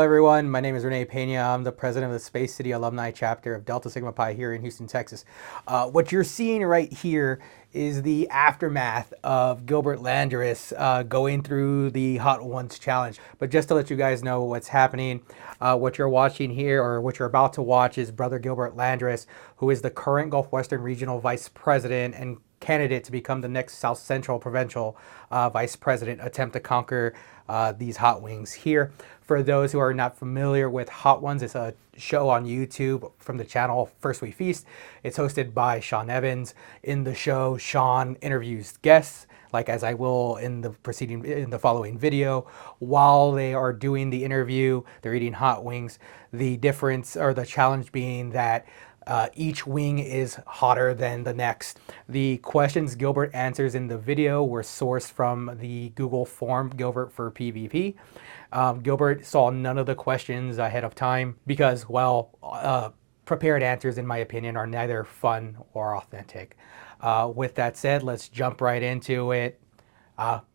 Hello everyone, my name is Rene Pena. I'm the president of the Space City Alumni Chapter of Delta Sigma Pi here in Houston, Texas. What you're seeing right here is the aftermath of Gilbert Landras going through the Hot Ones Challenge. But just to let you guys know what's happening, what you're watching here, or what you're about to watch, is Brother Gilbert Landras, who is the current Gulf Western Regional Vice President and candidate to become the next South Central Provincial Vice President, attempt to conquer these hot wings here. For those who are not familiar with Hot Ones, it's a show on YouTube from the channel First We Feast. It's hosted by Sean Evans. In the show, Sean interviews guests, like as I will in the following video. While they are doing the interview, they're eating hot wings. The difference, or the challenge, being that each wing is hotter than the next. The questions Gilbert answers in the video were sourced from the Google form Gilbert for PvP. Gilbert saw none of the questions ahead of time because, well, prepared answers, in my opinion, are neither fun or authentic. With that said, let's jump right into it.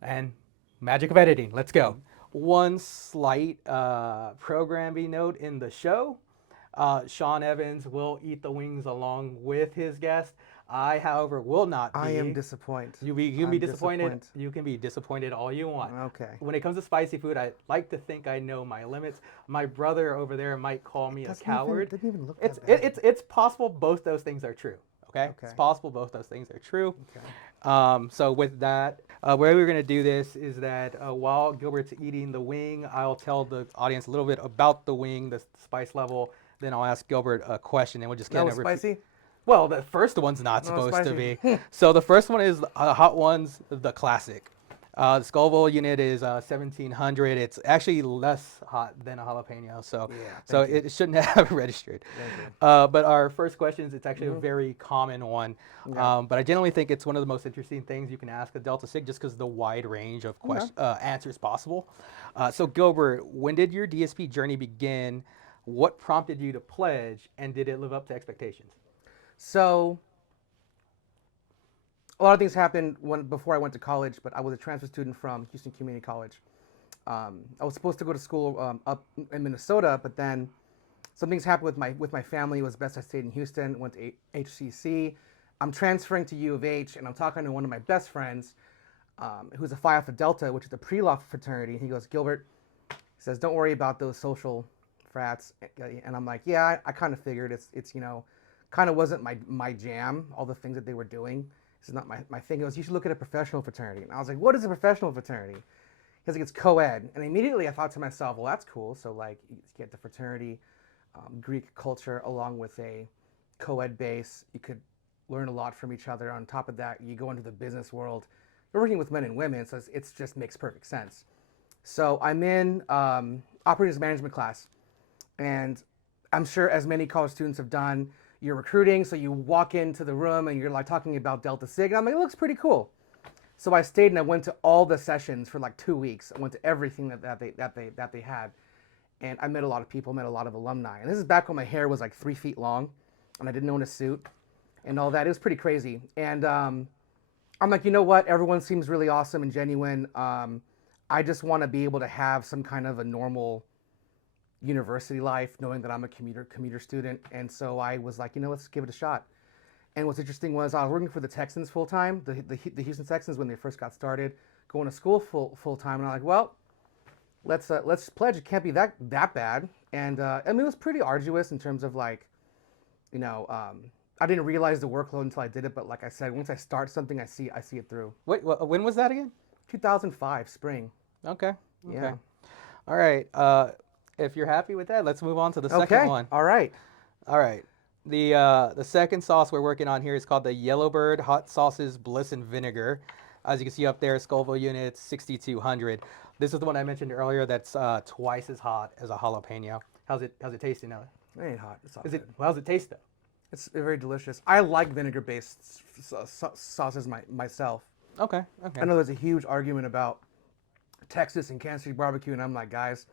And magic of editing, let's go. One slight programming note in the show. Sean Evans will eat the wings along with his guest. I, however, will not be. I am disappointed. You can be disappointed. You can be disappointed all you want. Okay. When it comes to spicy food, I like to think I know my limits. My brother over there might call me a coward. It didn't even look It's that bad. it's possible both those things are true. Okay. Okay. It's possible both those things are true. Okay. So with that, way we're going to do this is that while Gilbert's eating the wing, I'll tell the audience a little bit about the wing, the spice level. Then I'll ask Gilbert a question, and we'll just That kind was of spicy? Well, the first one's not No, supposed to spicy. be. So the first one is Hot Ones, the classic. The Scoville unit is 1700. It's actually less hot than a jalapeno, so thank you. it shouldn't have registered. Thank you. But our first question is, it's actually a very common one. Yeah. But I generally think it's one of the most interesting things you can ask a Delta Sig, just because of the wide range of answers possible. So Gilbert, when did your DSP journey begin? What prompted you to pledge, and did it live up to expectations? So, a lot of things happened before I went to college, but I was a transfer student from Houston Community College. I was supposed to go to school up in Minnesota, but then some things happened with my family. It was best I stayed in Houston, went to HCC. I'm transferring to U of H, and I'm talking to one of my best friends, who's a Phi Alpha Delta, which is the pre-law fraternity. He goes, Gilbert, he says, don't worry about those social frats. And I'm like, yeah, I kind of figured it's kind of wasn't my jam, all the things that they were doing. This is not my thing. It was, you should look at a professional fraternity. And I was like, what is a professional fraternity? He's like, it's co-ed. And immediately I thought to myself, well, that's cool. So like, you get the fraternity, Greek culture, along with a co-ed base. You could learn a lot from each other. On top of that, you go into the business world. You're working with men and women, so it just makes perfect sense. So I'm in operations management class. And I'm sure, as many college students have done, you're recruiting, so you walk into the room and you're like talking about Deltasig. And I'm like, it looks pretty cool. So I stayed and I went to all the sessions for like 2 weeks. I went to everything that they had, and I met a lot of people, met a lot of alumni. And this is back when my hair was like 3 feet long, and I didn't own a suit, and all that. It was pretty crazy. And I'm like, you know what? Everyone seems really awesome and genuine. I just want to be able to have some kind of a normal university life, knowing that I'm a commuter student. And so I was like, let's give it a shot. And what's interesting was I was working for the Texans full time, the Houston Texans, when they first got started, going to school full time. And I'm like, well, let's pledge. It can't be that bad. And I mean, it was pretty arduous in terms of like, I didn't realize the workload until I did it. But like I said, once I start something, I see it through. Wait, when was that again? 2005 spring. Okay. Yeah. All right. If you're happy with that, let's move on to the second one. All right. All right. The second sauce we're working on here is called the Yellowbird Hot Sauces Bliss and Vinegar. As you can see up there, Scoville unit 6200. This is the one I mentioned earlier that's twice as hot as a jalapeno. How's it tasting now? It ain't hot. It's all Is good. it? How's it taste though? It's very delicious. I like vinegar-based sauces myself. Okay. I know there's a huge argument about Texas and Kansas City barbecue, and I'm like, guys,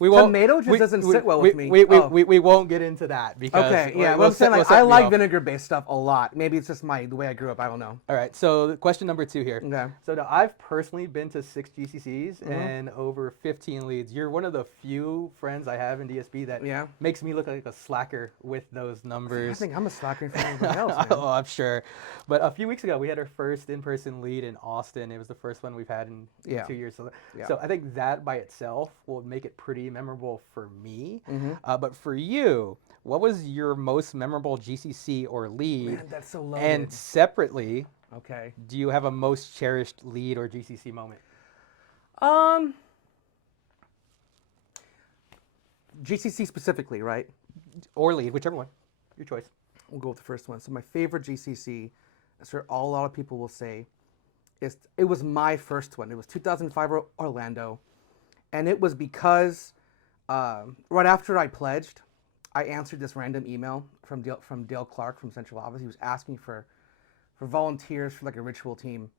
we won't. Tomato just doesn't sit well with me. We won't get into that because Okay, yeah. What I'm saying, like, I like vinegar-based stuff a lot. Maybe it's just the way I grew up. I don't know. All right, so question number 2 here. Okay. So now I've personally been to 6 GCCs and over 15 leads. You're one of the few friends I have in DSB that makes me look like a slacker with those numbers. I think I'm a slacker for everybody else, man. Oh, I'm sure. But a few weeks ago, we had our first in-person lead in Austin. It was the first one we've had in 2 years. So I think that by itself will make it pretty memorable for me. But for you, what was your most memorable GCC or lead? Man, that's so loaded. And separately, okay, do you have a most cherished lead or GCC moment? GCC specifically, right? Or lead, whichever one. Your choice. We'll go with the first one. So my favorite GCC, as a lot of people will say, it was my first one. It was 2005 Orlando. And it was because right after I pledged, I answered this random email from Dale Clark from Central Office. He was asking for volunteers for like a ritual team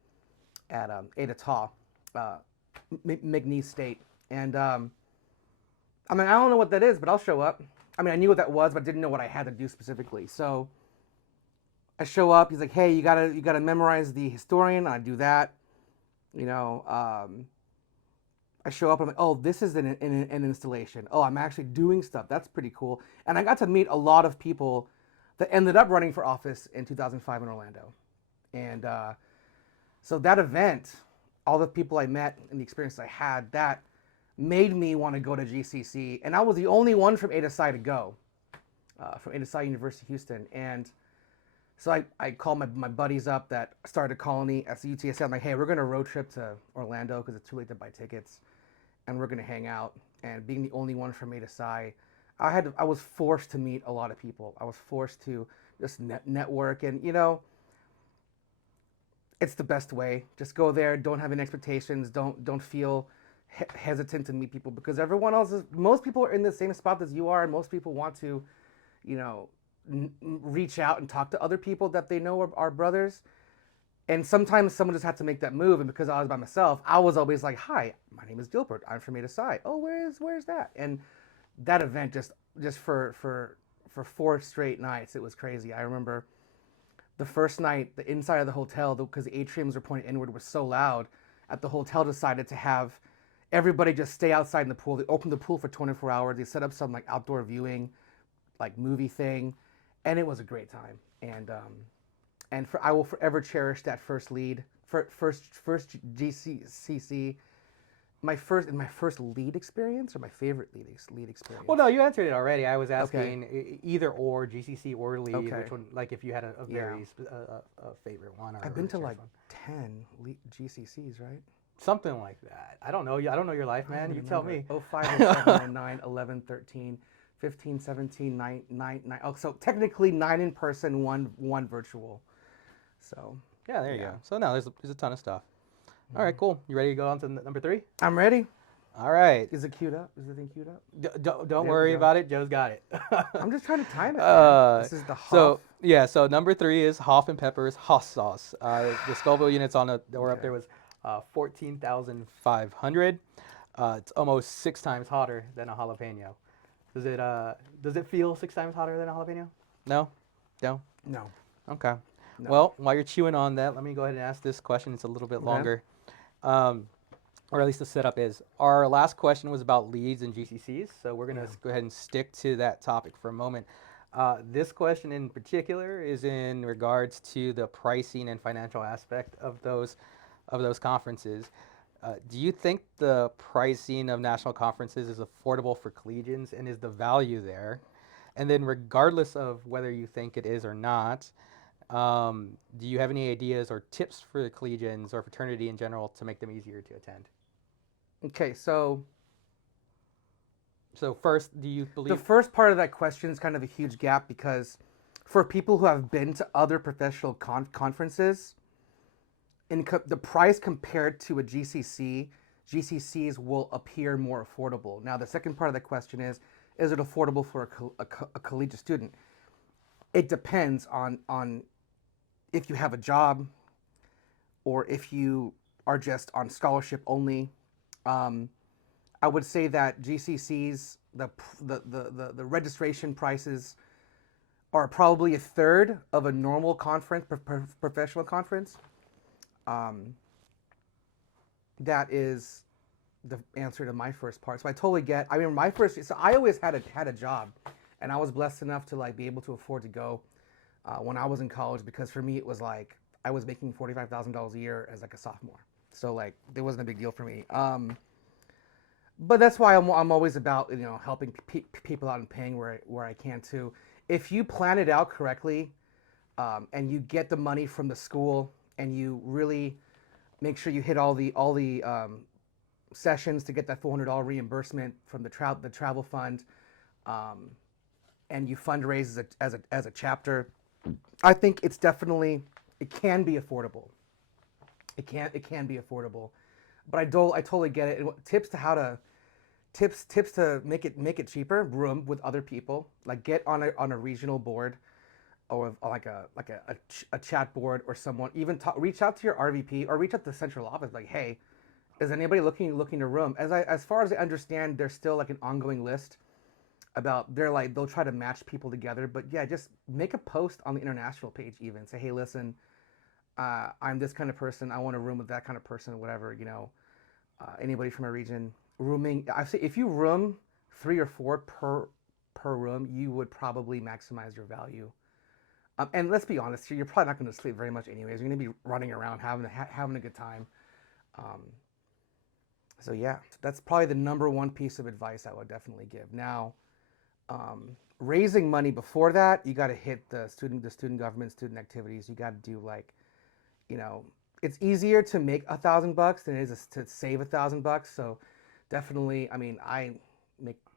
at Ada Tau, McNeese State. And I mean, I don't know what that is, but I'll show up. I mean, I knew what that was, but I didn't know what I had to do specifically. So I show up. He's like, "Hey, you gotta memorize the historian." I do that. You know, I show up. I'm like, "Oh, this is an installation. Oh, I'm actually doing stuff. That's pretty cool." And I got to meet a lot of people that ended up running for office in 2005 in Orlando. And so that event, all the people I met and the experience I had, that made me want to go to GCC. And I was the only one from Ada Psi to go, from Ada Psi University, Houston. And so I called my buddies up that started a colony at the UTSA. I'm like, "Hey, we're going to road trip to Orlando because it's too late to buy tickets. And we're going to hang out." And being the only one from Ada Psi, I was forced to meet a lot of people. I was forced to just network. And, you know, it's the best way. Just go there. Don't have any expectations. Don't feel hesitant to meet people, because most people are in the same spot as you are, and most people want to, you know, reach out and talk to other people that they know are brothers. And sometimes someone just had to make that move, and because I was by myself, I was always like, "Hi, my name is Gilbert. I'm from Ada Psi. Oh, where's that?" And that event just for 4 straight nights, it was crazy. I remember the first night, the inside of the hotel, because the atriums were pointed inward, was so loud, at the hotel decided to have everybody just stay outside in the pool. They opened the pool for 24 hours. They set up some like outdoor viewing, like movie thing, and it was a great time. And I will forever cherish that first lead, first GCC, my first lead experience, or my favorite lead experience. Well, no, you answered it already. I was asking either or, GCC or lead, which one, like if you had a very favorite one. Or I've been to like 10 GCCs, right? Something like that. I don't know. I don't know your life, man. You tell me. 05, 07, 09, 11, 13, 15, 17, 9. Oh, so technically 9 in person, one virtual. So yeah, there you go. So now there's a ton of stuff. All right, cool. You ready to go on to number 3? I'm ready. All right. Is it queued up? Is the thing queued up? Don't worry about it. Joe's got it. I'm just trying to time it. This is the Hoff. So number 3 is Hoff and Pepper's Hoss sauce. The Scoville units that were up there was 14,500. It's almost 6 times hotter than a jalapeno. Does it feel 6 times hotter than a jalapeno? No? No. Okay. No. Well, while you're chewing on that, let me go ahead and ask this question. It's a little bit longer. Or at least the setup is. Our last question was about leads and GCCs, so we're going to go ahead and stick to that topic for a moment. This question in particular is in regards to the pricing and financial aspect of those conferences. Do you think the pricing of national conferences is affordable for collegians, and is the value there? And then regardless of whether you think it is or not, do you have any ideas or tips for the collegians or fraternity in general to make them easier to attend? Okay, so first, do you believe... The first part of that question is kind of a huge gap, because for people who have been to other professional conferences, the price compared to a GCC, GCCs will appear more affordable. Now, the second part of the question is it affordable for a collegiate student? It depends on if you have a job or if you are just on scholarship only. I would say that GCCs, the registration prices are probably a third of a normal conference, professional conference. Um, that is the answer to my first part. So I totally get. I mean, my first. So I always had a job, and I was blessed enough to like be able to afford to go when I was in college, because for me it was like I was making $45,000 a year as like a sophomore. So like it wasn't a big deal for me. But that's why I'm always about, you know, helping people out and paying where I can too. If you plan it out correctly, and you get the money from the school, and you really make sure you hit all the sessions to get that $400 reimbursement from the travel fund, and you fundraise as a chapter, I think it's definitely, it can be affordable. It can be affordable, but I totally get it. And tips to how to tips to make it cheaper: room with other people, like get on a regional board, or like a chat board, or someone, even reach out to your RVP or reach out to the central office, like, hey, is anybody looking to room? As far as I understand, there's still like an ongoing list about, they'll try to match people together. But yeah, just make a post on the international page, even say, hey, listen, I'm this kind of person, I want a room with that kind of person, whatever, you know, anybody from a region. Rooming, I say, if you room 3 or 4 per room, you would probably maximize your value. And let's be honest here, you're probably not going to sleep very much anyways. You're going to be running around having a good time. So yeah, that's probably the number one piece of advice I would definitely give. Now, raising money before that, you got to hit the student government, student activities. You got to do, like, you know, it's easier to make $1,000 than it is to save $1,000. So definitely, I mean,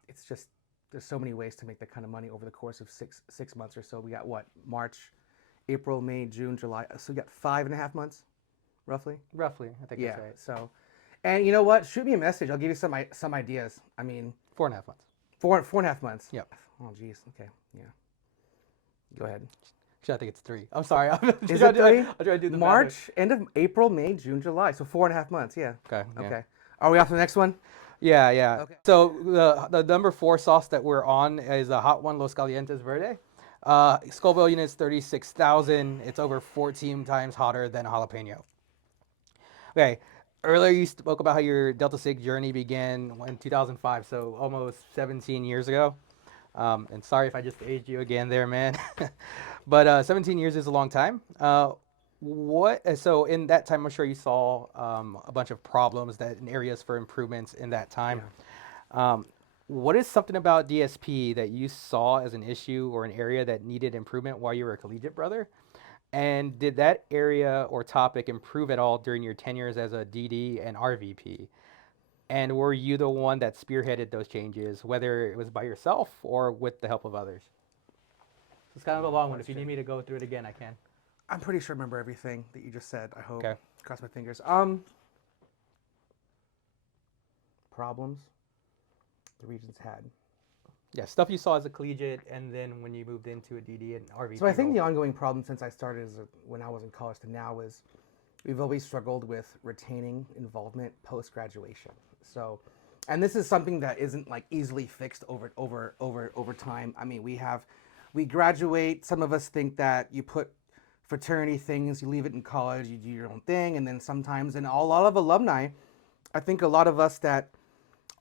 it's just, there's so many ways to make that kind of money over the course of six months or so. We got what, March, April, May, June, July. So we got 5.5 months, roughly. Roughly, I think that's right. So, and you know what? Shoot me a message. I'll give you some ideas. I mean, 4.5 months. 4.5 months. Yep. Oh, geez. Okay. Yeah. Go ahead. Actually, I think it's 3. I'm sorry. Is it 3? I'll try to do the March, math. end of April, May, June, July. So 4.5 months. Yeah. Okay. Yeah. Okay. Are we off to the next one? Yeah, yeah. Okay. So the number 4 sauce that we're on is a hot one, Los Calientes Verde. Scoville units 36,000. It's over 14 times hotter than a jalapeno. Okay. Earlier you spoke about how your Deltasig journey began in 2005, so almost 17 years ago. And sorry if I just aged you again there, man. But 17 years is a long time. So in that time, I'm sure you saw a bunch of problems and areas for improvements in that time. Yeah. What is something about DSP that you saw as an issue or an area that needed improvement while you were a collegiate brother? And did that area or topic improve at all during your tenures as a DD and RVP? And were you the one that spearheaded those changes, whether it was by yourself or with the help of others? It's kind of a long one. If you need me to go through it again, I can. I'm pretty sure I remember everything that you just said. I hope. Okay. Cross my fingers. Problems the regions had. Yeah, stuff you saw as a collegiate, and then when you moved into a DD and RVP. So I think the ongoing problem since I started when I was in college to now is we've always struggled with retaining involvement post graduation. So, and this is something that isn't like easily fixed over time. I mean, we graduate. Some of us think that you put fraternity things, you leave it in college, you do your own thing, and then sometimes, and a lot of alumni, I think a lot of us that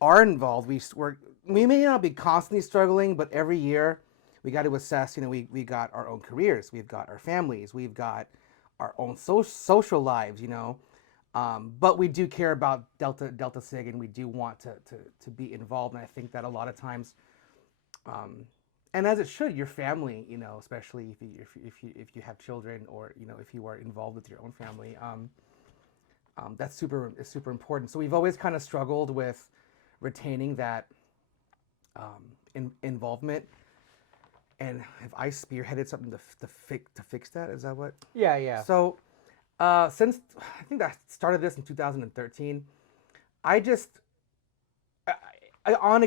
are involved, we may not be constantly struggling, but every year we got to assess, you know, we got our own careers, we've got our families, we've got our own social lives, you know, but we do care about Deltasig, and we do want to be involved. And I think that a lot of times, and as it should, your family, you know, especially if you have children, or, you know, if you are involved with your own family, that's super important. So we've always kind of struggled with retaining that involvement. And have I spearheaded something to fix that? Is that what? Yeah, yeah. So since I think I started this in 2013, I just on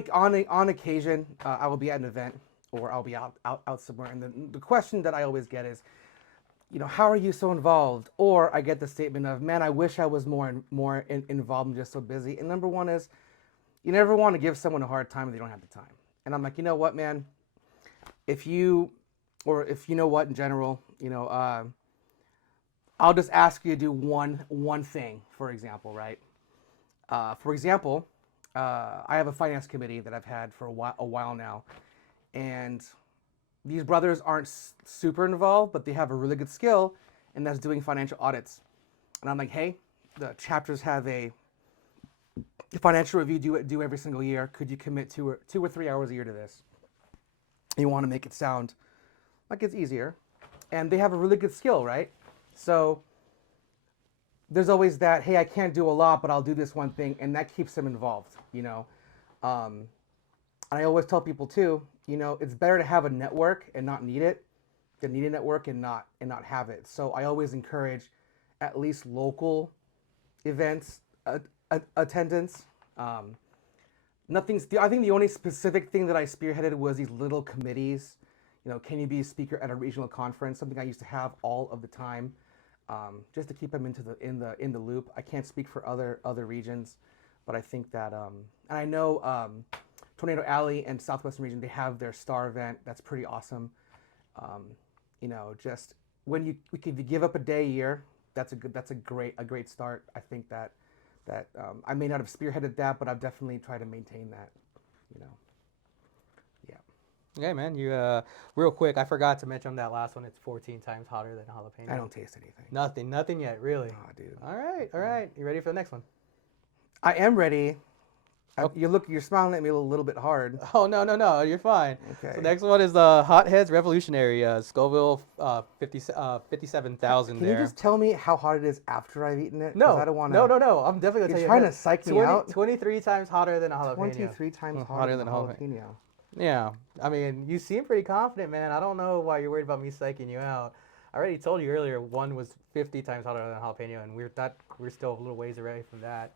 occasion I will be at an event, or I'll be out somewhere, and the question that I always get is, you know, how are you so involved? Or I get the statement of, man, I wish I was more involved. I'm just so busy. And number one is, you never want to give someone a hard time if they don't have the time. And I'm like, you know what, man? If you know what in general, I'll just ask you to do one thing, for example, right? For example, I have a finance committee that I've had for a while now, and these brothers aren't super involved, but they have a really good skill, and that's doing financial audits. And I'm like, hey, the chapters have a financial review due every single year. Could you commit 2 or 3 hours a year to this? You want to make it sound like it's easier, and they have a really good skill, right? So there's always that, hey, I can't do a lot, but I'll do this one thing, and that keeps them involved, And I always tell people too, it's better to have a network and not need it than need a network and not have it. So I always encourage at least local events attendance. I think the only specific thing that I spearheaded was these little committees. Can you be a speaker at a regional conference? Something I used to have all of the time, just to keep them in the loop. I can't speak for other regions, but I think that, and I know Tornado Alley and Southwestern region, they have their star event. That's pretty awesome. Just when you give up a day a year, that's a great start. I think that I may not have spearheaded that, but I've definitely tried to maintain that. Yeah. Okay, man. You real quick, I forgot to mention that last one. It's 14 times hotter than jalapeno. I don't taste anything. Nothing yet, really. Oh, dude. All right. You ready for the next one? I am ready. Okay. You're smiling at me a little bit hard. Oh, no, you're fine. Okay. So next one is the Hotheads Revolutionary, Scoville 57,000 Can there. you just tell me how hot it is after I've eaten it? 'Cause No, I don't want to. no. I'm definitely gonna tell you. You're trying to psych me out. 23 times hotter than a jalapeno. 23 times hotter than a jalapeno. Yeah, I mean, you seem pretty confident, man. I don't know why you're worried about me psyching you out. I already told you earlier, one was 50 times hotter than a jalapeno, and we're still a little ways away from that.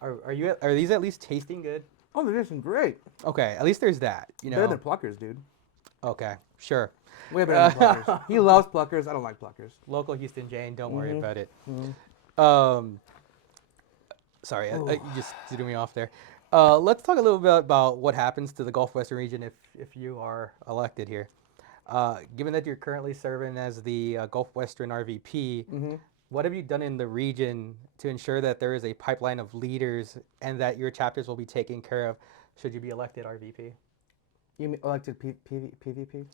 Are these at least tasting good? Oh, they're just great. Okay, at least there's that. Better than Pluckers, dude. Okay, sure. Way better than Pluckers. He loves Pluckers. I don't like Pluckers. Local Houston Jane, don't worry about it. Mm-hmm. Sorry, you just threw me off there. Let's talk a little bit about what happens to the Gulf Western region if you are elected here. Given that you're currently serving as the Gulf Western RVP, what have you done in the region to ensure that there is a pipeline of leaders and that your chapters will be taken care of should you be elected RVP? You mean elected PVP?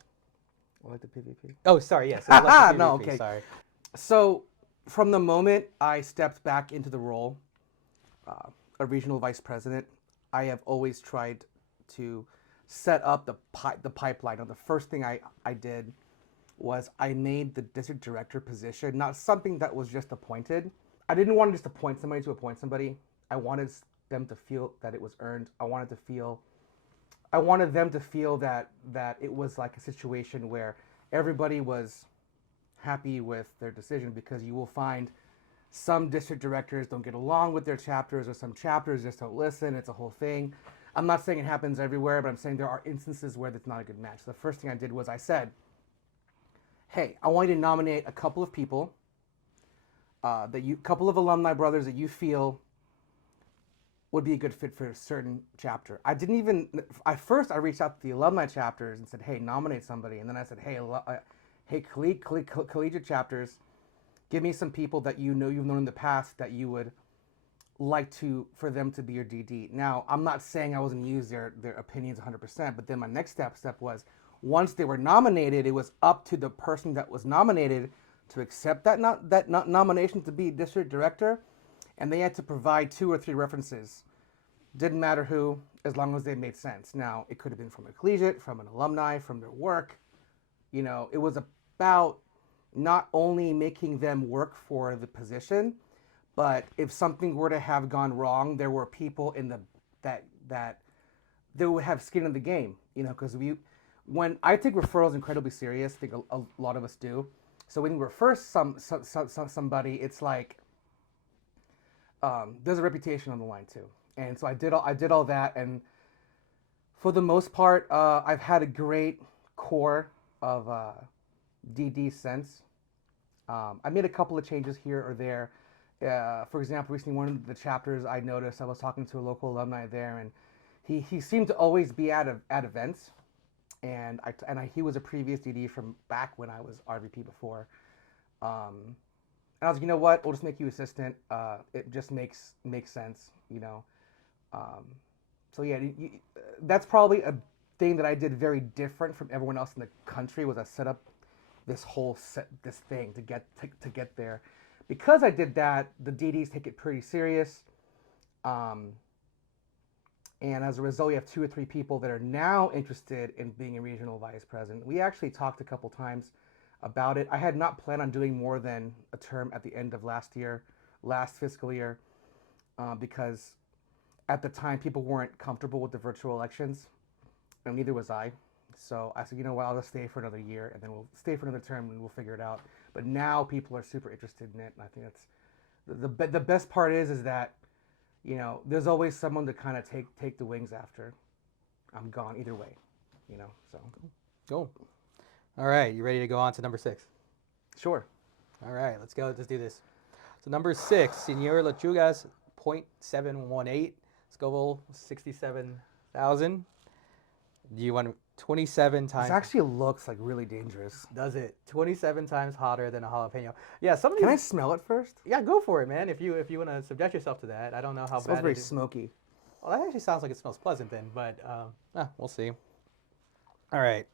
Elected PVP? Oh, sorry, yes. Elected No, PVP, okay. Sorry. So, from the moment I stepped back into the role of regional vice president, I have always tried to set up the pipeline. And the first thing I did was I made the district director position not something that was just appointed. I didn't want to just appoint somebody to appoint somebody. I wanted them to feel that it was earned. I wanted them to feel that it was like a situation where everybody was happy with their decision, because you will find some district directors don't get along with their chapters, or some chapters just don't listen. It's a whole thing. I'm not saying it happens everywhere, but I'm saying there are instances where it's not a good match. So the first thing I did was I said, hey, I want you to nominate a couple of people, couple of alumni brothers that you feel would be a good fit for a certain chapter. At first I reached out to the alumni chapters and said, hey, nominate somebody. And then I said, hey, collegiate chapters, give me some people that you've known in the past that you would like for them to be your DD. Now, I'm not saying I wasn't going to use their opinions 100%, but then my next step was, once they were nominated, it was up to the person that was nominated to accept that nomination to be district director, and they had to provide 2 or 3 references. Didn't matter who, as long as they made sense. Now, it could have been from a collegiate, from an alumni, from their work. It was about not only making them work for the position, but if something were to have gone wrong, there were people that they would have skin in the game. Because when I take referrals incredibly serious, I think a lot of us do. So when you refer somebody, it's like there's a reputation on the line too. And so I did all that, and for the most part, I've had a great core of DD since. I made a couple of changes here or there, For example, recently one of the chapters I noticed, I was talking to a local alumni there, and he seemed to always be at events, and he was a previous DD from back when I was RVP before. Um, and I was like, you know what, we'll just make you assistant. It just makes sense, you know. Um, so yeah, that's probably a thing that I did very different from everyone else in the country. Was I set up this thing to get there. Because I did that, the DDs take it pretty serious. Um, and as a result, you have 2 or 3 people that are now interested in being a regional vice president. We actually talked a couple times about it. I had not planned on doing more than a term at the end of last fiscal year, because at the time people weren't comfortable with the virtual elections, and neither was I. So I said, you know what, I'll just stay for another year, and then we'll stay for another term, and we'll figure it out. But now people are super interested in it, and I think that's the best part is that, you know, there's always someone to kind of take the wings after I'm gone either way, you know. So Cool. All right, you ready to go on to number 6? sure. All right, let's go. Let's do this. So number 6, Senor Lechugas, 0.718, Scoville 67,000. Do you want 27 times? This actually looks like really dangerous. Does it? 27 times hotter than a jalapeno. Yeah, some of Can I these. smell it first? Yeah, go for it, man. If you want to subject yourself to that, I don't know how It smells bad very it is. smoky. Well, that actually sounds like it smells pleasant then, but we'll see. All right.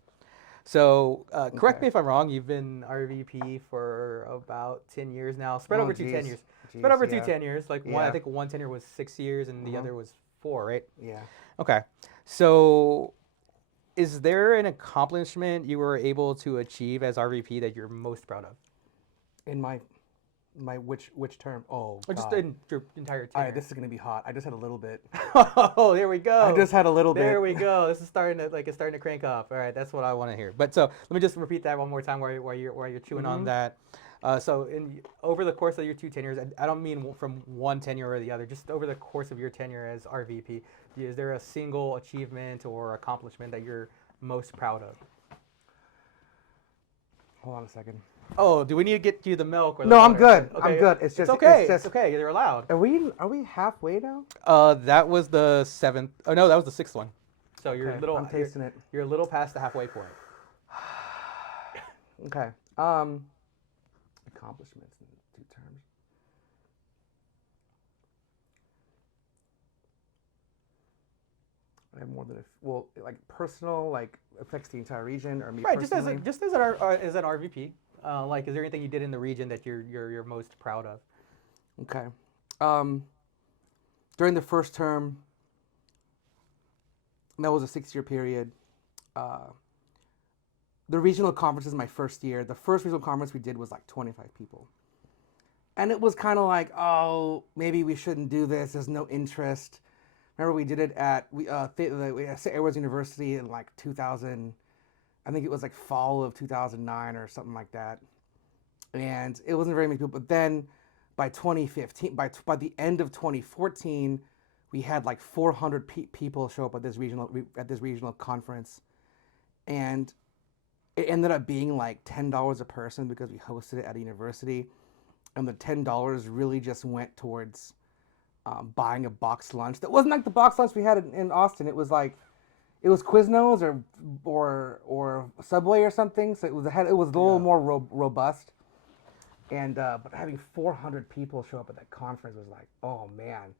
So correct me if I'm wrong. You've been RVP for about 10 years now. Spread over two 10 years. Spread over two 10 years. Like one, I think one tenure was 6 years and the other was 4, right? Yeah. Okay. So is there an accomplishment you were able to achieve as RVP that you're most proud of? In my which term? Oh, Or just God. in your entire All tenure? right, this is gonna be hot. I just had a little bit. Oh, there we go. I just had a little bit. There we go. This is starting to crank up. All right, that's what I want to hear. But so let me just repeat that one more time while you're chewing on that. So over the course of your 2 tenures, I don't mean from one tenure or the other, just over the course of your tenure as RVP, is there a single achievement or accomplishment that you're most proud of? Hold on a second. Oh, do we need to get you the milk or the No, I'm water? good. I'm good. It's just okay. It's just, It's okay. You're allowed. Are we halfway now? That was the 7th. Oh no, that was the 6th one. So you're Okay, a little. I'm tasting it. You're a little past the halfway point. Okay. Accomplishments in 2 terms. I have more than like personal, like affects the entire region or me Right, personally. just as an RVP. Like, is there anything you did in the region that you're most proud of? Okay. During the first term, that was a 6-year period. The regional conference is my first year. The first regional conference we did was like 25 people. And it was kind of like, oh, maybe we shouldn't do this. There's no interest. Remember, we did it at Airways University in like 2000. I think it was like fall of 2009 or something like that. And it wasn't very many people. But then by 2015, by the end of 2014, we had like 400 people show up at this regional conference. And it ended up being like $10 a person because we hosted it at a university. And the $10 really just went towards buying a box lunch. That wasn't like the box lunch we had in Austin. It was Quiznos or Subway or something. So it was a little more robust. And but having 400 people show up at that conference was like, oh man,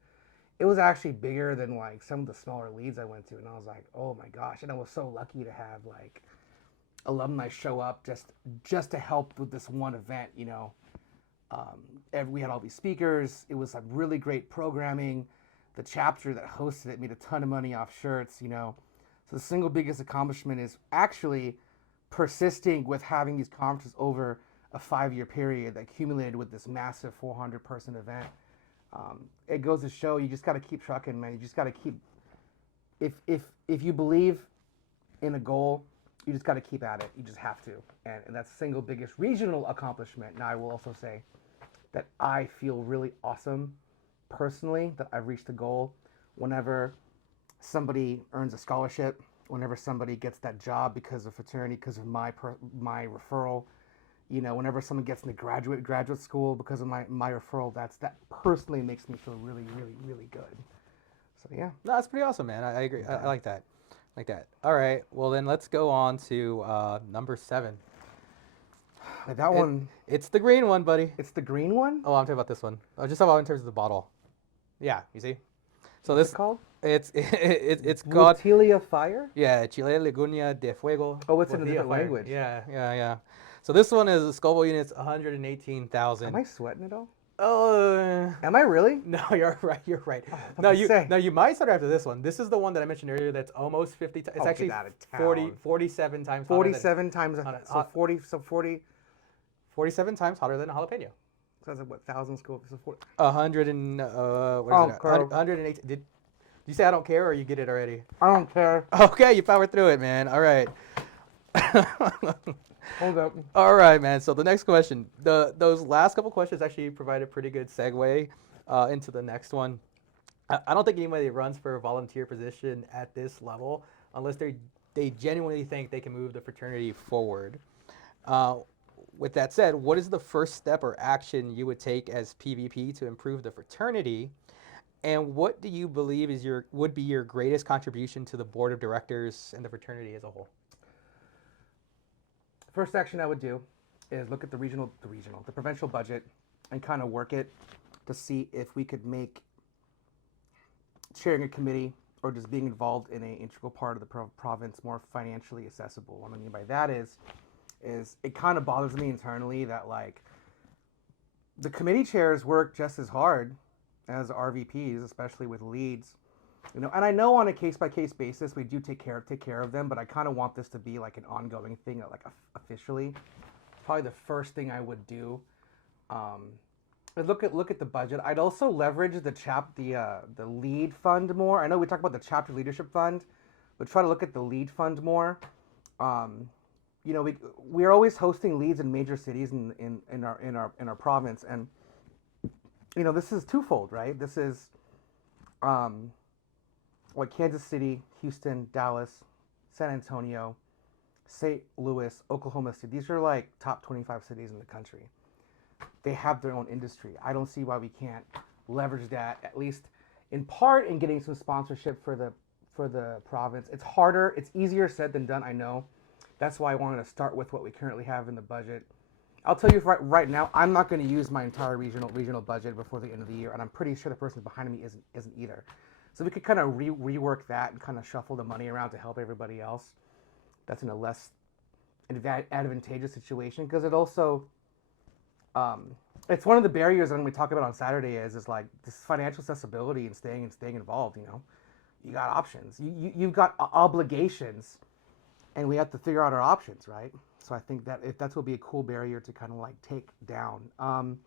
it was actually bigger than like some of the smaller leads I went to. And I was like, oh my gosh. And I was so lucky to have like alumni show up just to help with this one event, you know. We had all these speakers. It was like really great programming. The chapter that hosted it made a ton of money off shirts, you know. So the single biggest accomplishment is actually persisting with having these conferences over a 5-year period that accumulated with this massive 400-person event. It goes to show you just got to keep trucking, man. You just got to keep. If you believe in a goal, you just got to keep at it. You just have to, and that's the single biggest regional accomplishment. Now I will also say that I feel really awesome personally that I've reached a goal. Whenever somebody earns a scholarship, whenever somebody gets that job because of fraternity, because of my referral, whenever someone gets into graduate school because of my referral, that personally makes me feel really, really, really good. So yeah. No, that's pretty awesome, man. I agree. I like that. Like that. All right. Well, then let's go on to number 7. That one, It's the green one, buddy. it's the green one. Oh, I'm talking about this one. Oh, just about in terms of the bottle. Yeah, you see. So What's this it called? it's called Butilia Fire. yeah Chile Laguna de Fuego. Oh, it's in a Botella different Fire. language. Yeah. So this one is Scoville units Am 118,000. I sweating at all? Oh. Am I really? No, you're right. You're right. Oh, I was about No, to you say. no, you might start after this one. This is the one that I mentioned earlier. That's almost 50. It's Oh, actually get outta 40, town. 47 times hotter 47 times. So 40. So 40. 47 times hotter than a jalapeno. So that's like what 1,000 Scoville. So 40. 100 and what Oh, is it? girl. 108. Did you say I don't care or you get it already? I don't care. Okay, you powered through it, man. All right. Hold up. All right, man. So the next question, those last couple questions actually provide a pretty good segue into the next one. I don't think anybody runs for a volunteer position at this level unless they genuinely think they can move the fraternity forward. With that said, what is the first step or action you would take as PVP to improve the fraternity? And what do you believe would be your greatest contribution to the board of directors and the fraternity as a whole? First action I would do is look at the provincial budget and kind of work it to see if we could make chairing a committee or just being involved in an integral part of the province more financially accessible. What I mean by that is it kind of bothers me internally that like the committee chairs work just as hard as RVPs, especially with leads. And I know on a case-by-case basis we do take care of them, but I kind of want this to be like an ongoing thing, like officially. Probably the first thing I would do. Is look at the budget. I'd also leverage the lead fund more. I know we talk about the chapter leadership fund, but try to look at the lead fund more. We're always hosting leads in major cities in our province, and this is twofold, right? This is Kansas City, Houston, Dallas, San Antonio, St. Louis, Oklahoma City. These are like top 25 cities in the country. They have their own industry. I don't see why we can't leverage that, at least in part, in getting some sponsorship for the province. It's harder. It's easier said than done, I know. That's why I wanted to start with what we currently have in the budget. I'll tell you right now, I'm not going to use my entire regional budget before the end of the year, and I'm pretty sure the person behind me isn't either. So we could kind of rework that and kind of shuffle the money around to help everybody else. That's in a less advantageous situation, because it also, it's one of the barriers when we talk about on Saturday is like this financial accessibility and staying involved. You got options. You've got obligations, and we have to figure out our options, right? So I think that will be a cool barrier to kind of like take down. And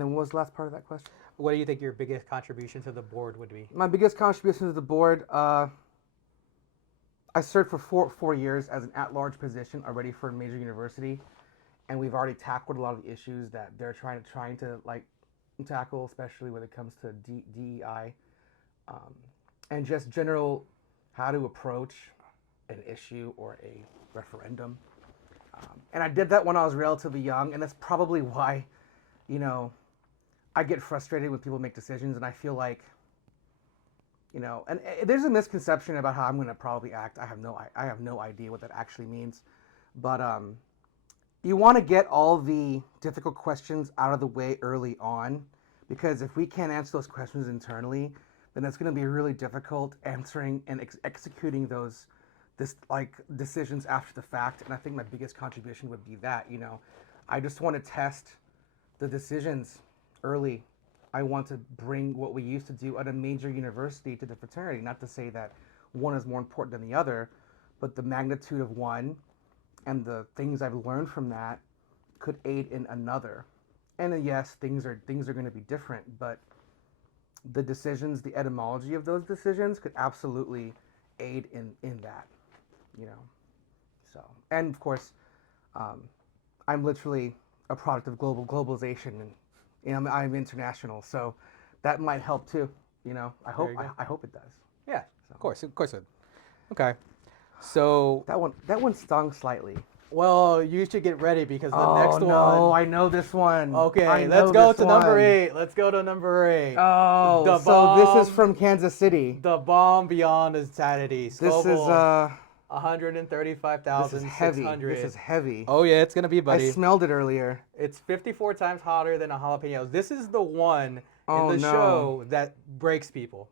then what was the last part of that question? What do you think your biggest contribution to the board would be? My biggest contribution to the board, I served for 4 years as an at-large position already for a major university, and we've already tackled a lot of the issues that they're trying to like tackle, especially when it comes to DEI, and just general how to approach an issue or a referendum. And I did that when I was relatively young, and that's probably why, I get frustrated when people make decisions, and I feel like, and there's a misconception about how I'm going to probably act. I have no idea what that actually means, but you want to get all the difficult questions out of the way early on, because if we can't answer those questions internally, then it's going to be really difficult answering and executing those decisions after the fact. And I think my biggest contribution would be that, I just want to test the decisions early. I want to bring what we used to do at a major university to the fraternity. Not to say that one is more important than the other, but the magnitude of one and the things I've learned from that could aid in another. And yes, things are going to be different, but the decisions, the etymology of those decisions could absolutely aid in that, So, and of course, I'm literally a product of globalization, and I'm international, so that might help too. I hope it does. Yeah, of course it would. Okay, so that one stung slightly. Well, you should get ready because the Oh next no, one. I know this one. Okay, I let's know go this to number one. 8. Let's go to number 8. Oh, The so this is bomb. from Kansas City. The bomb beyond insanity. This is Scoville, this is heavy. This 135,600. is heavy. Oh yeah, it's gonna be, I buddy. smelled it earlier. It's 54 times hotter than a jalapeno. This is the one in Oh the no. show that breaks people.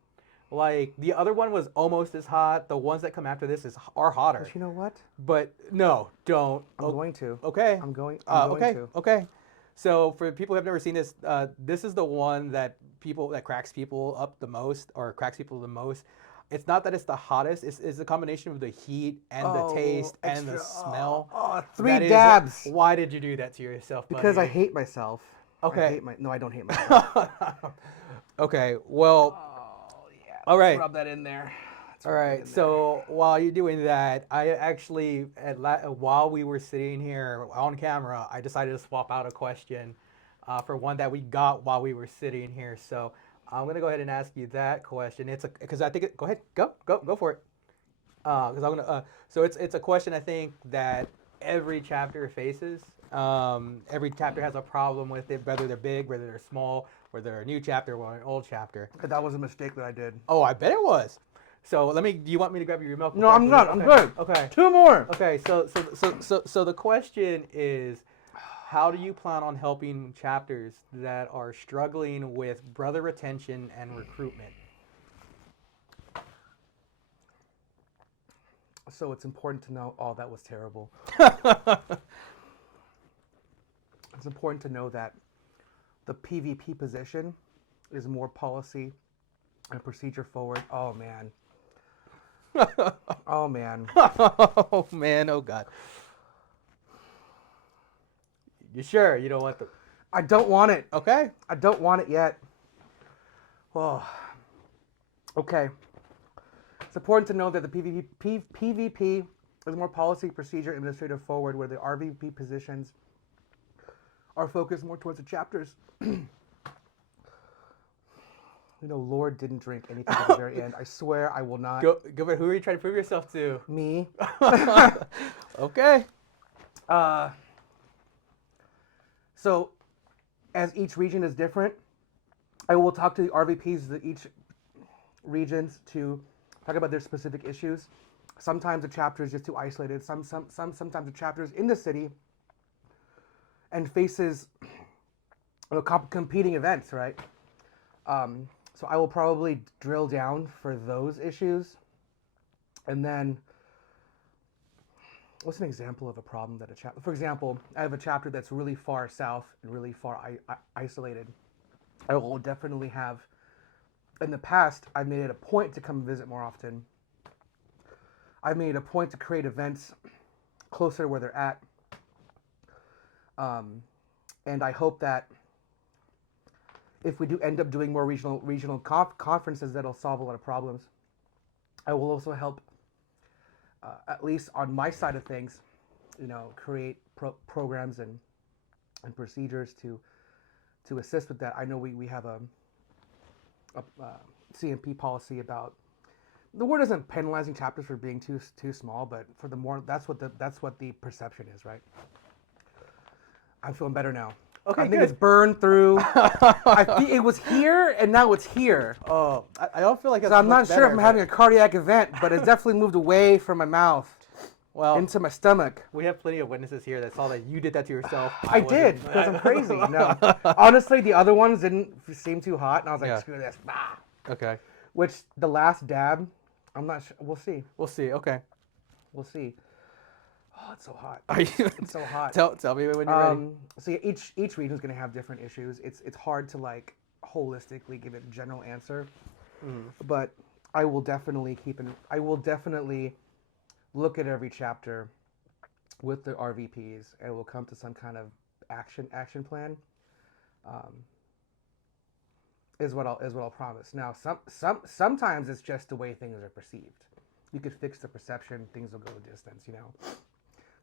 Like the other one was almost as hot. The ones that come after this are hotter. But you know what? But no, don't. I'm going to. Okay. I'm going okay. to. Okay. So for people who have never seen this, this is the one that cracks people up the most, or cracks people the most. It's not that it's the hottest. It's a combination of the heat and the taste and the smell. Three That is- dabs. Why did you do that to yourself, buddy? Because I hate myself. Okay. No, I don't hate myself. Okay. Well. Oh yeah. All right. Rub that in there. All right. So while you're doing that, I actually, while we were sitting here on camera, I decided to swap out a question for one that we got while we were sitting here. So I'm gonna go ahead and ask you that question. Because I think go ahead, go for it. Because I'm gonna. So it's a question I think that every chapter faces. Every chapter has a problem with it, whether they're big, whether they're small, whether they're a new chapter or an old chapter. That was a mistake that I did. Oh, I bet it was. So do you want me to grab your milk? No, I'm not. I'm good. Okay. 2 more. Okay. So the question is, how do you plan on helping chapters that are struggling with brother retention and recruitment? So it's important to know. Oh, that was terrible. It's important to know that the PvP position is more policy and procedure forward. Oh man. Oh man. Oh man. Oh God. You sure you don't want the? I don't want it. Okay. I don't want it yet. Oh. Okay. It's important to know that the PvP is more policy, procedure, administrative forward, where the RVP positions are focused more towards the chapters. Lord didn't drink anything at the very end. I swear I will not. Go. Who are you trying to prove yourself to? Me. Okay. So, as each region is different, I will talk to the RVPs of each regions to talk about their specific issues. Sometimes the chapter is just too isolated. Sometimes the chapter is in the city and faces competing events, right? So I will probably drill down for those issues. And then, what's an example of a problem that a chapter... For example, I have a chapter that's really far south and really far isolated. I will definitely have... In the past, I've made it a point to come visit more often. I've made it a point to create events closer to where they're at. And I hope that if we do end up doing more regional conferences, that'll solve a lot of problems. I will also help, at least on my side of things, create programs and procedures to assist with that. I know we have a CMP policy about, the word isn't penalizing chapters for being too small, but for the more, that's what the perception is, right? I'm feeling better now. Okay, I think good. it's burned through. It was here, and now it's here. Oh, I don't feel like that's So I'm not much sure better, if I'm but- having a cardiac event, but it's definitely moved away from my mouth Well, into my stomach. we have plenty of witnesses here that saw that you did that to yourself. I did, because I'm crazy. No, honestly, the other ones didn't seem too hot, and I was like, Yeah. screw this. Bah. Okay. Which, the last dab, I'm not sure. We'll see. We'll see. Okay. We'll see. Oh, it's so hot. Are you? It's so hot. Tell me when you're ready. So yeah, each region is going to have different issues. It's hard to like holistically give a general answer, but I will definitely look at every chapter with the RVPs, and we'll come to some kind of action plan. Is what I'll promise. Now, sometimes it's just the way things are perceived. You could fix the perception, things will go a distance,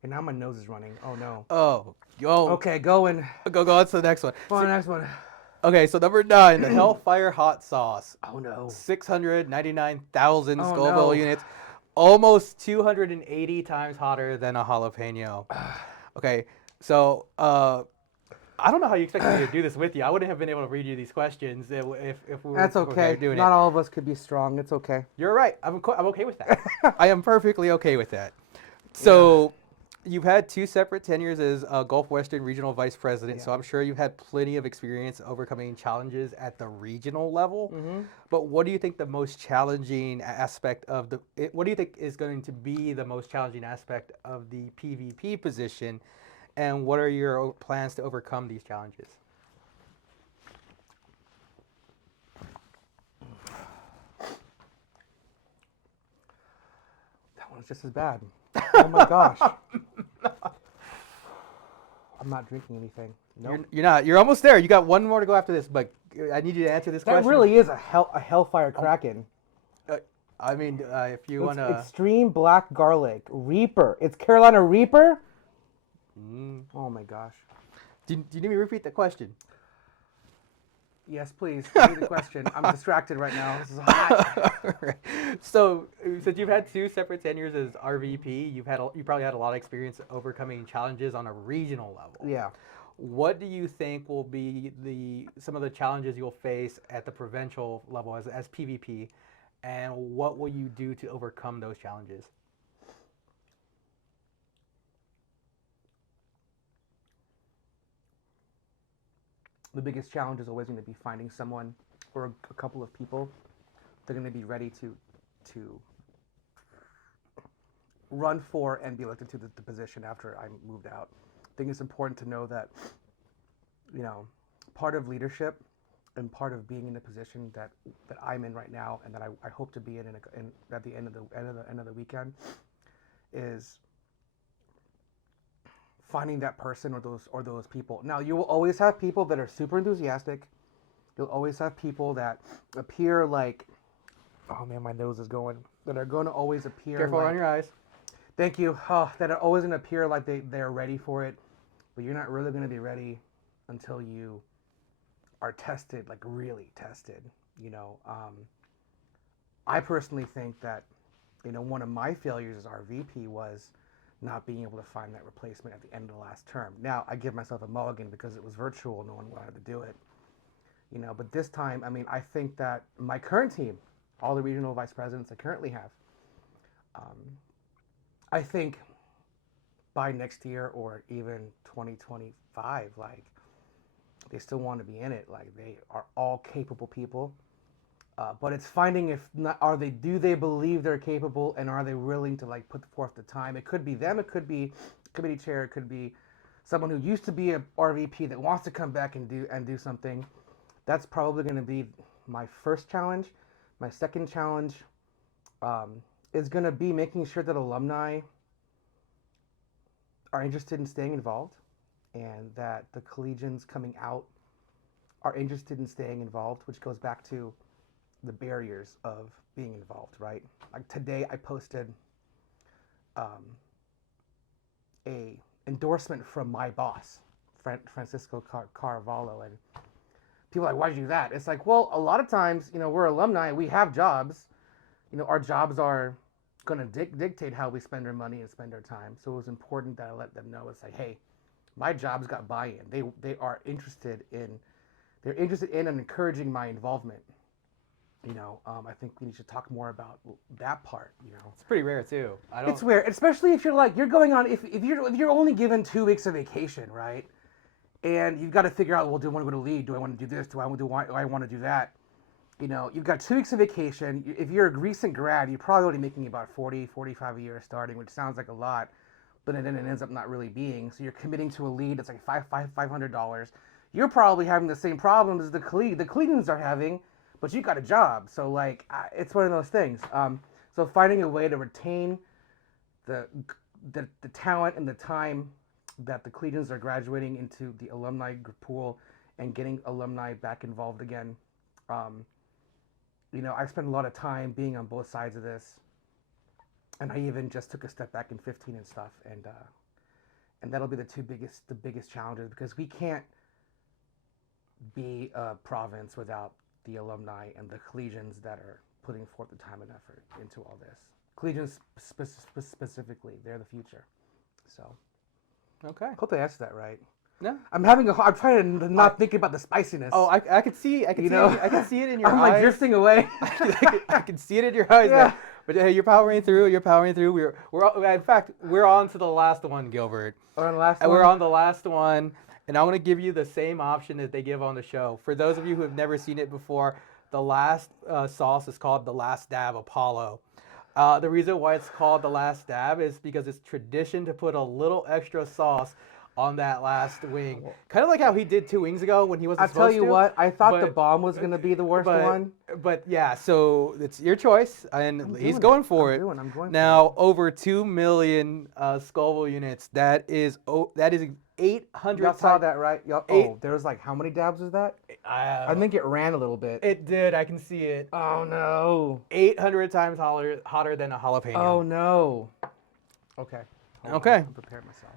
And now my nose is running. Oh no. Oh, yo. Okay, go on Go on to the next one. to the next one. Okay, so number 9, the Hellfire Hot Sauce. Oh no. 699,000 Oh, Scoville no. units. Almost 280 times hotter than a jalapeno. Okay, so I don't know how you expected me to do this with you. I wouldn't have been able to read you these questions That's if we were okay. doing it. Not all of us could be strong. It's okay. You're right. I'm okay with that. I am perfectly okay with that. So, you've had two separate tenures as Gulf Western Regional Vice President, so Yeah. I'm sure you've had plenty of experience overcoming challenges at the regional level. Mm-hmm. But what do you think the most challenging aspect of what do you think is going to be the most challenging aspect of the PVP position, and what are your plans to overcome these challenges? That one's just as bad. Oh my gosh. I'm not drinking anything. Nope. You're not. You're almost there. You got one more to go after this, but I need you to answer this That question. really is a hellfire kraken. I mean, if you It's want to. extreme black garlic Reaper. It's Carolina Reaper. Oh my gosh. Do you need me to repeat the question? Yes, please. Repeat the question. I'm distracted right now. This is hot. Right. So, since you've had two separate tenures as RVP, you probably had a lot of experience overcoming challenges on a regional level. Yeah. What do you think will be some of the challenges you'll face at the provincial level as PVP, and what will you do to overcome those challenges? The biggest challenge is always going to be finding someone or a couple of people that are going to be ready to run for and be elected to the position after I moved out. I think it's important to know that, part of leadership and part of being in the position that I'm in right now and that I hope to be in at the end of the weekend is finding that person or those people. Now, you will always have people that are super enthusiastic. You'll always have people that appear like, oh man, my nose is going. That are going to always appear. Careful like, around your eyes. Thank you. That are always going to appear like they're ready for it, but you're not really going to be ready until you are tested, like really tested. I personally think that, one of my failures as RVP was not being able to find that replacement at the end of the last term. Now, I give myself a mulligan because it was virtual. No one wanted to do it. But this time, I think that my current team, all the regional vice presidents I currently have, I think by next year or even 2025, like, they still want to be in it. Like, they are all capable people. But it's finding if not, do they believe they're capable, and are they willing to like put forth the time? It could be them. It could be committee chair. It could be someone who used to be a RVP that wants to come back and do something. That's probably going to be my first challenge. My second challenge is going to be making sure that alumni are interested in staying involved, and that the collegians coming out are interested in staying involved, which goes back to the barriers of being involved, right? Like today I posted a endorsement from my boss, Francisco Carvalho, and people are like, why'd you do that? It's like, well, a lot of times, we're alumni, we have jobs, our jobs are going to dictate how we spend our money and spend our time. So it was important that I let them know. It's like, hey, my job's got buy-in. They are interested in, and encouraging my involvement. I think we need to talk more about that part. It's pretty rare too. It's weird, especially if you're going on if you're only given 2 weeks of vacation, right? And you've got to figure out, well, do I want to go to league? Do I want to do this? Do I want to do that? You've got 2 weeks of vacation. If you're a recent grad, you're probably only making about 40, 45 a year starting, which sounds like a lot, but then it ends up not really being. So you're committing to a lead that's like $500. You're probably having the same problems as the collegians are having, but you got a job. So like, it's one of those things. So finding a way to retain the talent and the time that the collegians are graduating into the alumni pool and getting alumni back involved again. I spent a lot of time being on both sides of this, and I even just took a step back in 15 and stuff, and that'll be the biggest challenges, because we can't be a province without the alumni and the collegians that are putting forth the time and effort into all this. collegians specifically. They're the future. So, Okay. hope I answered that right. No. I'm trying to not think about the spiciness. Oh, I could see, I could see, I could see it in your I'm eyes. like drifting away. I can see it in your eyes, Yeah. man. But hey, you're powering through. You're powering through. In fact, we're on to the last one, Gilbert. We're on the last And one. we're on the last one, and I'm going to give you the same option that they give on the show. For those of you who have never seen it before, the last sauce is called the Last Dab Apollo. The reason why it's called the Last Dab is because it's tradition to put a little extra sauce on that last wing. Kind of like how he did 2 wings ago when he wasn't I'll supposed to. tell you what, I thought the but- bomb was going to be the worst one. But yeah, so it's your choice, and he's doing going it. for I'm it. going for Now, over 2 million Scoville units. That is 800 Y'all saw times. that, right? Eight- There was like, how many dabs was that? I I think it ran a little bit. it did. I can see it. Oh, no. 800 times hotter than a jalapeno. Oh, no. Okay. Hold Okay. on. I'm prepared myself.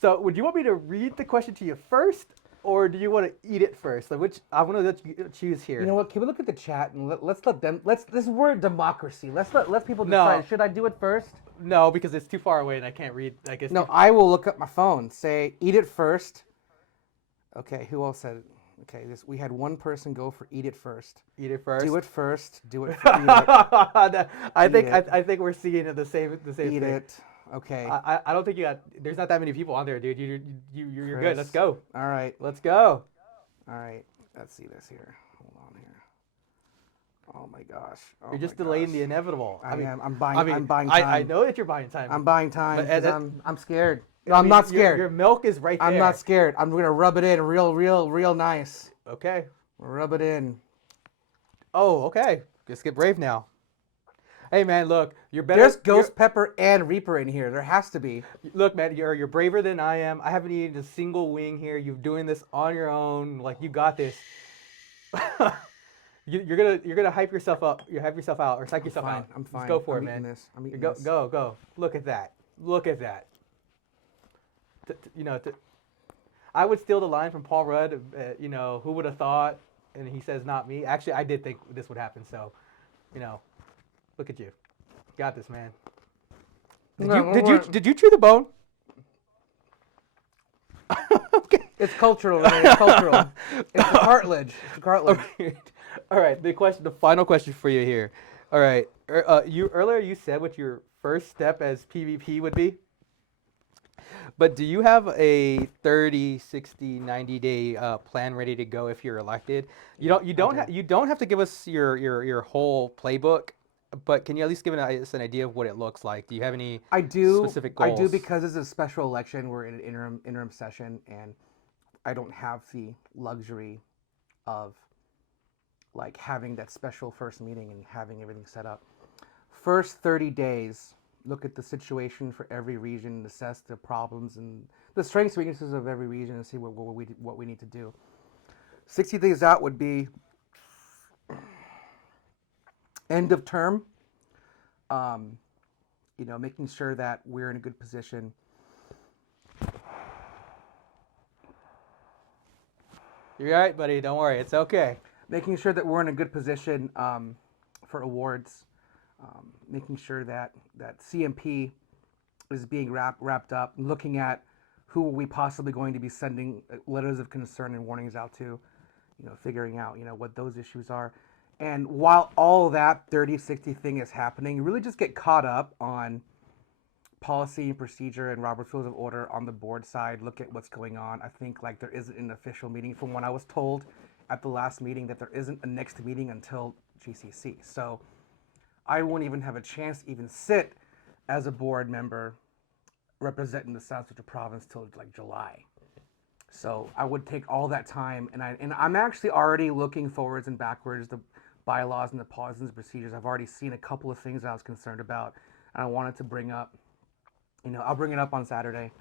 So, would you want me to read the question to you first, or do you want to eat it first? Like, which I want to let you choose here. You know what? Can we look at the chat and let's let them. This is word democracy. Let's let people No. decide. Should I do it first? No, because it's too far away and I can't read. I guess. No, I will look up my phone. Say eat it first. Okay, who else said it? Okay, we had one person go for eat it first. Eat it first. Do it first. Do it. Eat it. I think we're seeing the same Eat thing. it. Okay. I don't think you got. There's not that many people on there, dude. You're good. Let's Chris. go. All right. Let's go. All right. Let's see this here. Hold on here. Oh my gosh. Oh You're just my delaying gosh. the inevitable. I am. I'm buying. I mean, I'm buying time. I know that you're buying time. I'm buying time But, because that- I'm scared. No, I I'm mean, not scared. Your milk is right there. I'm not scared. I'm gonna rub it in real nice. Okay. Rub it in. Oh, okay. Just get brave now. Hey, man, look, you're better. There's ghost pepper and reaper in here. There has to be. Look, man, you're braver than I am. I haven't eaten a single wing here. You're doing this on your own. Like, you got this. you're gonna hype yourself up. You hype yourself out or psych yourself out. I'm fine. Just go for I'm it, eating man. This. I'm eating Go, this. go. Look at that. Look at that. I would steal the line from Paul Rudd. Who would have thought? And he says, "Not me." Actually, I did think this would happen. So, look at you. Got this, man. Did you chew the bone? Okay. It's cultural, right? It's cultural. It's the cartilage. It's the cartilage. All right. The final question for you here. All right. Earlier you said what your first step as PvP would be. But do you have a 30, 60, 90-day plan ready to go if you're elected? You don't have to give us your whole playbook, but can you at least give us an idea of what it looks like? Do you have any specific goals? I do, because it's a special election. We're in an interim session, and I don't have the luxury of like having that special first meeting and having everything set up. First 30 days, look at the situation for every region, assess the problems and the strengths and weaknesses of every region, and see what we need to do. 60 days out would be end of term. Making sure that we're in a good position. You're all right, buddy. Don't worry. It's okay. Making sure that we're in a good position for awards. Making sure that CMP is being wrapped up. Looking at who are we possibly going to be sending letters of concern and warnings out to. Figuring out what those issues are. And while all that 30-60 thing is happening, you really just get caught up on policy and procedure and Robert's Rules of Order on the board side. Look at what's going on. I think there isn't an official meeting from when I was told at the last meeting that there isn't a next meeting until GCC. So I won't even have a chance to even sit as a board member representing the South Central Province till July. So I would take all that time, and I'm actually already looking forwards and backwards, the bylaws and the policies and procedures. I've already seen a couple of things I was concerned about, and I wanted to bring up. I'll bring it up on Saturday.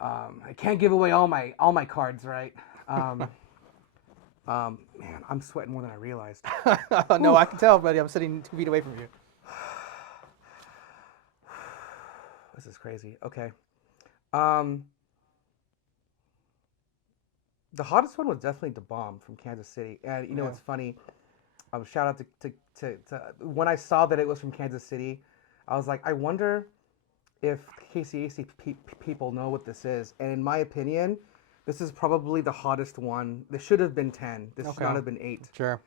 I can't give away all my cards, right? Man, I'm sweating more than I realized. No, I can tell, buddy. I'm sitting 2 feet away from you. This is crazy. Okay. The hottest one was definitely the bomb from Kansas City, and it's funny. Shout out to when I saw that it was from Kansas City. I was like, I wonder if KCAC people know what this is. And in my opinion, this is probably the hottest one. This should have been 10. This should not Okay. have been 8. Sure.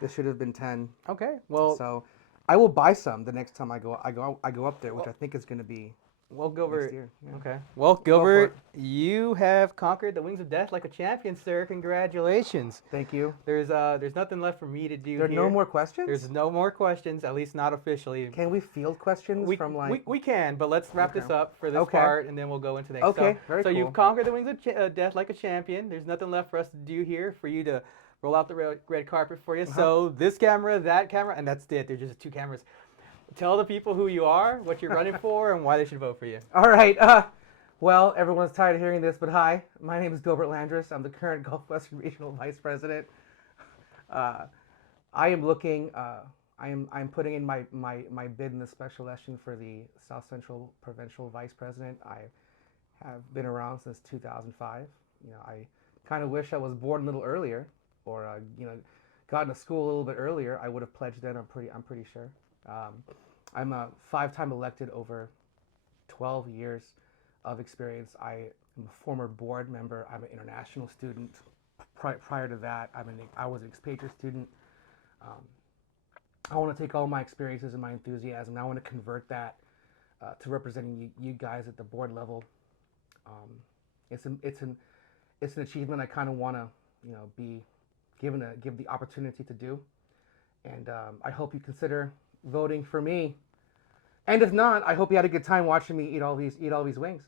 This should have been 10. Okay. Well, So I will buy some the next time I go up there, which I think is going to be well, next Gilbert. year. Yeah. Okay. Well, for Gilbert, you have conquered the wings of death like a champion, sir. Congratulations. Thank you. There's nothing left for me to do There are here. no more questions? There's no more questions, at least not officially. Can we field questions from like... we can, but let's wrap this Okay. up for this Okay. part, and then we'll go into the next. Okay, So, very so cool. you've conquered the wings of death like a champion. There's nothing left for us to do here for you to roll out the red carpet for you. So this camera, that camera, and that's it. There's just 2 cameras. Tell the people who you are, what you're running for, and why they should vote for you. All right. Well, everyone's tired of hearing this, but hi. My name is Gilbert Landras. I'm the current Gulf Western Regional Vice President. I am looking... I'm putting in my bid in the special election for the South Central Provincial Vice President. I have been around since 2005. I kind of wish I was born a little earlier, or got into school a little bit earlier. I would have pledged then. I'm pretty sure. I'm a 5-time elected over 12 years of experience. I am a former board member. I'm an international student. Prior to that, I was an expatriate student. I want to take all my experiences and my enthusiasm, and I want to convert that to representing you guys at the board level. It's an achievement I kind of want to be give the opportunity to do, and I hope you consider voting for me. And if not, I hope you had a good time watching me eat all these wings.